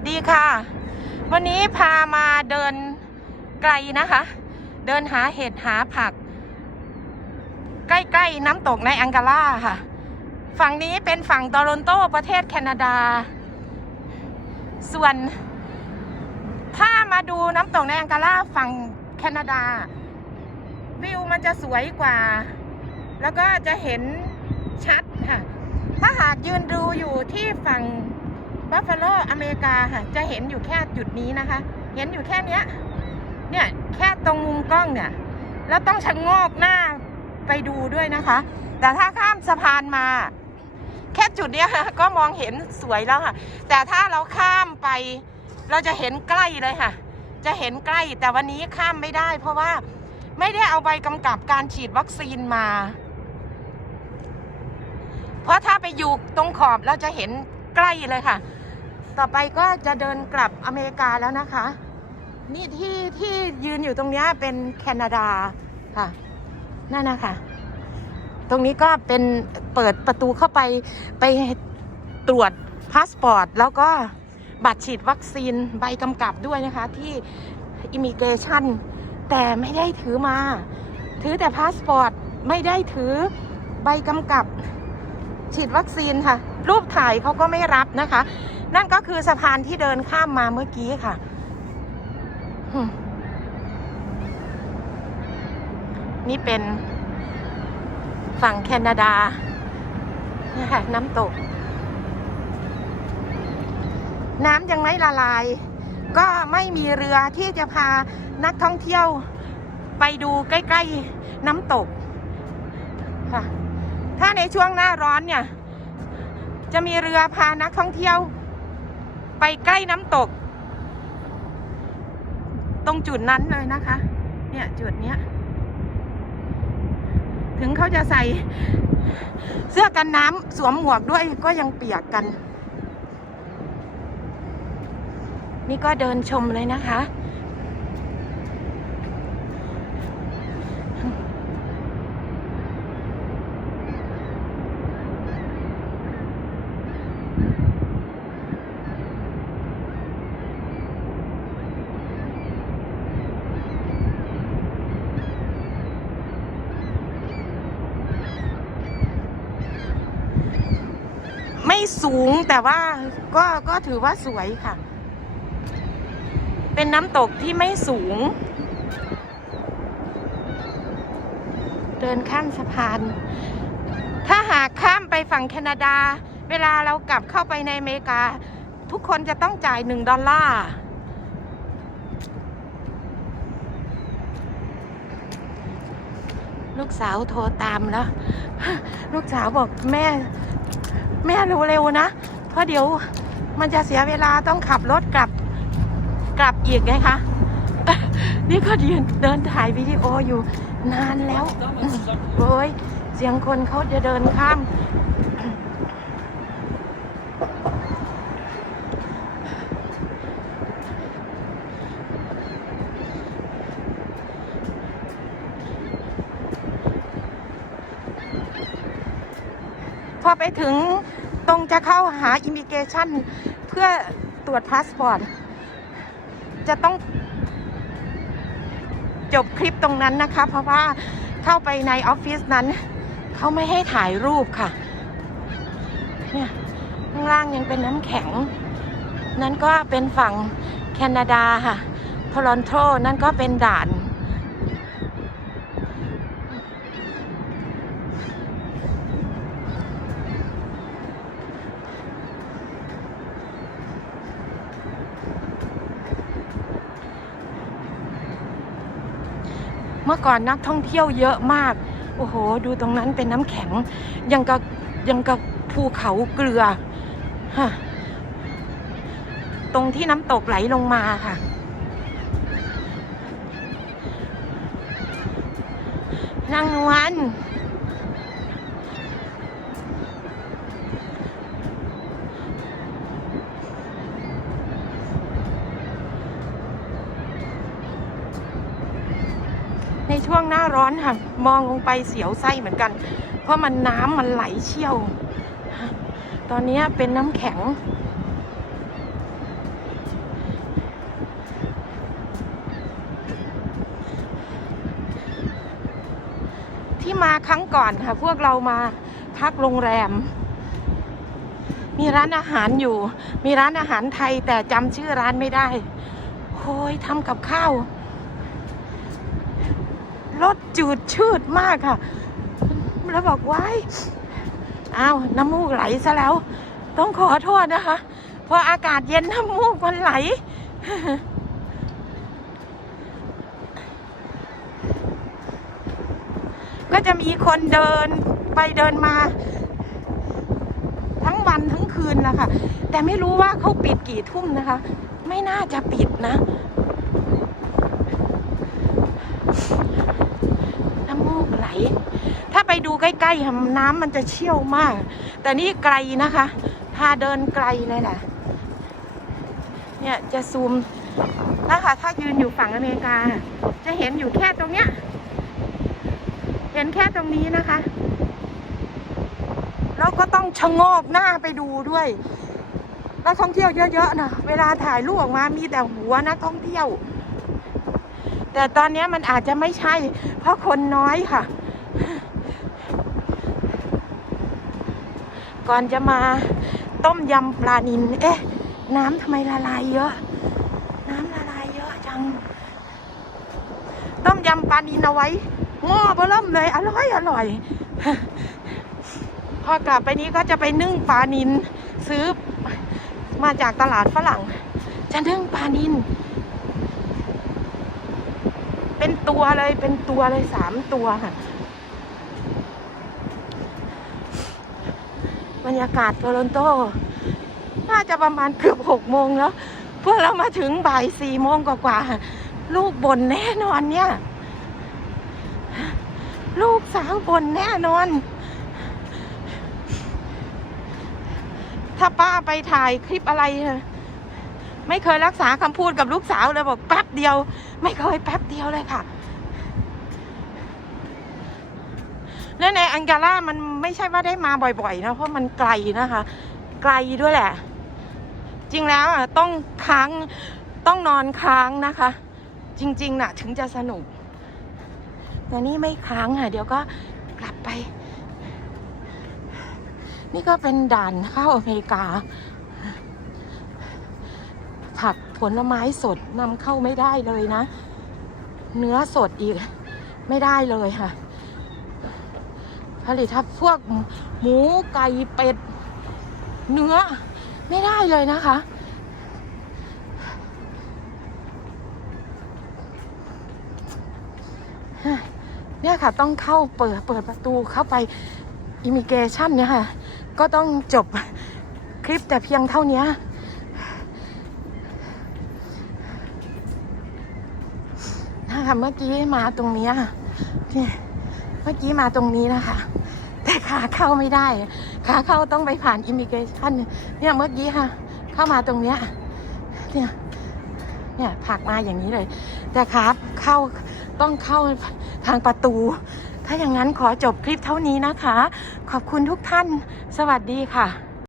สดีค่ะ วันนี้พามาเดินไกลนะคะ เดินหาเห็ดหาผัก ใกล้ๆน้ำตกในอังการ่าค่ะ ฝั่งนี้เป็นฝั่งโตรอนโตประเทศแคนาดา ส่วนถ้ามาดูน้ำตกในอังการ่าฝั่งแคนาดา วิวมันจะสวยกว่า แล้วก็จะเห็นชัดค่ะ ถ้าหากยืนดูอยู่ที่ฝั่ง บัฟฟาโลอเมริกาค่ะจะเห็นอยู่แค่จุดนี้นะคะ เห็นอยู่แค่เนี้ยเนี่ยแค่ตรงมุมกล้องเนี่ยแล้วต้องชะโงกหน้าไปดูด้วยนะคะ แต่ถ้าข้ามสะพานมา แค่จุดเนี้ยค่ะก็มองเห็นสวยแล้วค่ะ แต่ถ้าเราข้ามไป เราจะเห็นใกล้เลยค่ะ จะเห็นใกล้แต่วันนี้ข้ามไม่ได้ เพราะว่าไม่ได้เอาใบกำกับการฉีดวัคซีนมา เพราะถ้าไปอยู่ตรงขอบเราจะเห็นใกล้เลยค่ะ ต่อไปก็จะเดินกลับอเมริกาแล้วนะคะ นี่ที่ที่ยืนอยู่ตรงนี้เป็นแคนาดาค่ะ นั่นนะคะตรงนี้ก็เป็นเปิดประตูเข้าไปไปตรวจพาสปอร์ต แล้วก็บัตรฉีดวัคซีนใบกำกับด้วยนะคะ ที่อิมิเกชันแต่ไม่ได้ถือมา ถือแต่พาสปอร์ต ไม่ได้ถือใบกำกับฉีดวัคซีนค่ะ รูปถ่ายเขาก็ไม่รับนะคะ นั่นก็คือสะพานที่เดินข้ามมาเมื่อกี้ค่ะ นี่เป็นฝั่งแคนาดานี่ค่ะน้ำตก น้ำยังไม่ละลาย ก็ไม่มีเรือที่จะพานักท่องเที่ยวไปดูใกล้ๆน้ำตกค่ะถ้าในช่วงหน้าร้อนเนี่ย จะมีเรือพานักท่องเที่ยว ไปใกล้น้ำตก ตรงจุดนั้นเลยนะคะ เนี่ยจุดเนี้ย ถึงเขาจะใส่เสื้อกันน้ำสวมหมวกด้วยก็ยังเปียกกัน นี่ก็เดินชมเลยนะคะ สูงแต่ว่าก็ก็ถือว่าสวยค่ะ เป็นน้ำตกที่ไม่สูง เดินข้ามสะพาน ถ้าหากข้ามไปฝั่งแคนาดา เวลาเรากลับเข้าไปในอเมริกา ทุกคนจะต้องจ่ายหนึ่งดอลลาร์ลูกสาวโทรตามแล้ว ลูกสาวบอกแม่ แม่เร็วๆนะ เพราะเดี๋ยวมันจะเสียเวลาต้องขับรถกลับกลับอีกไงคะ นี่ก็ยืนเดินถ่ายวิดีโออยู่นานแล้ว โอ้ยเสียงคนเขาจะเดินข้าม อไปถึงตรงจะเข้าหาอิมิเกชันเพื่อตรวจพาสปอร์ต จะต้องจบคลิปตรงนั้นนะคะ เพราะว่าเข้าไปในออฟฟิศนั้น เขาไม่ให้ถ่ายรูปค่ะ เนี่ยข้างล่างยังเป็นน้ำแข็ง นั่นก็เป็นฝั่งแคนาดาค่ะโทรอนโตนั่นก็เป็นด่าน เมื่อก่อนนักท่องเที่ยวเยอะมาก โอ้โห ดูตรงนั้นเป็นน้ำแข็ง ยังกับยังกับภูเขาเกลือฮะตรงที่น้ำตกไหลลงมาค่ะ นางนวล ร้อนค่ะ มองลงไปเสียวไส้เหมือนกัน เพราะมันน้ำมันไหลเชี่ยว ตอนนี้เป็นน้ำแข็ง ที่มาครั้งก่อนค่ะ พวกเรามาพักโรงแรม มีร้านอาหารอยู่ มีร้านอาหารไทยแต่จำชื่อร้านไม่ได้โอ้ยทำกับข้าว รสจืดชืดมากค่ะ แล้วบอกว้ายอ้าวน้ำมูกไหลซะแล้ว ต้องขอโทษนะคะ พออากาศเย็นน้ำมูกมันไหล ก็จะมีคนเดินไปเดินมา ทั้งวันทั้งคืนนะคะแต่ไม่รู้ว่าเขาปิดกี่ทุ่มนะคะ ไม่น่าจะปิดนะ น้ำมูกไหล ถ้าไปดูใกล้ๆน้ำมันจะเชี่ยวมาก แต่นี่ไกลนะคะ พาเดินไกลเลยนะเนี่ยจะซูมนะคะถ้ายืนอยู่ฝั่งอเมริกา จะเห็นอยู่แค่ตรงเนี้ย เห็นแค่ตรงนี้นะคะ แล้วก็ต้องชะโงกหน้าไปดูด้วยนักท่องเที่ยวเยอะๆนะเวลาถ่ายรูปออกมามีแต่หัวนักท่องเที่ยว แต่ตอนนี้มันอาจจะไม่ใช่ เพราะคนน้อยค่ะ ก่อนจะมาต้มยำปลานินเอ๊ะ น้ำทำไมละลายเยอะ น้ำละลายเยอะจัง ต้มยำปลานินเอาไว้หม้อเบอเริ่มเลย อร่อยอร่อย พอกลับไปนี้ก็จะไปนึ่งปลานินซื้อมาจากตลาดฝรั่ง จะนึ่งปลานิน เป็นตัวเลยเป็นตัวเลยสามตัวค่ะ บรรยากาศโตรอนโต น่าจะประมาณเกือบหกโมงแล้วพวกเรามาถึงบ่ายสี่โมงกว่าๆลูกบ่นแน่นอนเนี่ย ลูกสาวบ่นแน่นอน ถ้าป้าไปถ่ายคลิปอะไร ไม่เคยรักษาคำพูดกับลูกสาวเลยบอกแป๊บเดียว ไม่เคยแป๊บเดียวเลยค่ะ และในอังการ่ามันไม่ใช่ว่าได้มาบ่อยๆนะเพราะมันไกลนะคะ ไกลด้วยแหละ จริงแล้วอะต้องค้างต้องนอนค้างนะคะ จริงๆน่ะถึงจะสนุก แต่นี่ไม่ค้างอะ เดี๋ยวก็กลับไป นี่ก็เป็นด่านเข้าอเมริกา ผักผลไม้สดนำเข้าไม่ได้เลยนะ เนื้อสดอีกไม่ได้เลยค่ะ ผลิตภัณฑ์พวกหมูไก่เป็ด เนื้อ ไม่ได้เลยนะคะ เนี่ยค่ะต้องเข้าเปิดเปิดประตูเข้าไปอิมิเกชันเนี่ยค่ะ ก็ต้องจบคลิปแต่เพียงเท่านี้นะคะเมื่อกี้มาตรงนี้นี่เมื่อกี้มาตรงนี้นะคะ แต่ขาเข้าไม่ได้ ขาเข้าต้องไปผ่านอิมิเกชันเนี่ยเมื่อกี้ค่ะ เข้ามาตรงเนี้ยเนี่ยเนี่ยผักมาอย่างนี้เลย แต่ขาเข้าต้องเข้าทางประตู ถ้าอย่างนั้นขอจบคลิปเท่านี้นะคะ ขอบคุณทุกท่าน สวัสดีค่ะ